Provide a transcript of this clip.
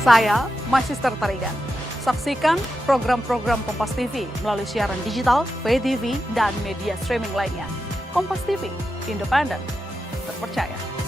Saya Sister Tarigan. Saksikan program-program Kompas TV melalui siaran digital, pay TV, dan media streaming lainnya. Kompas TV, independen, terpercaya.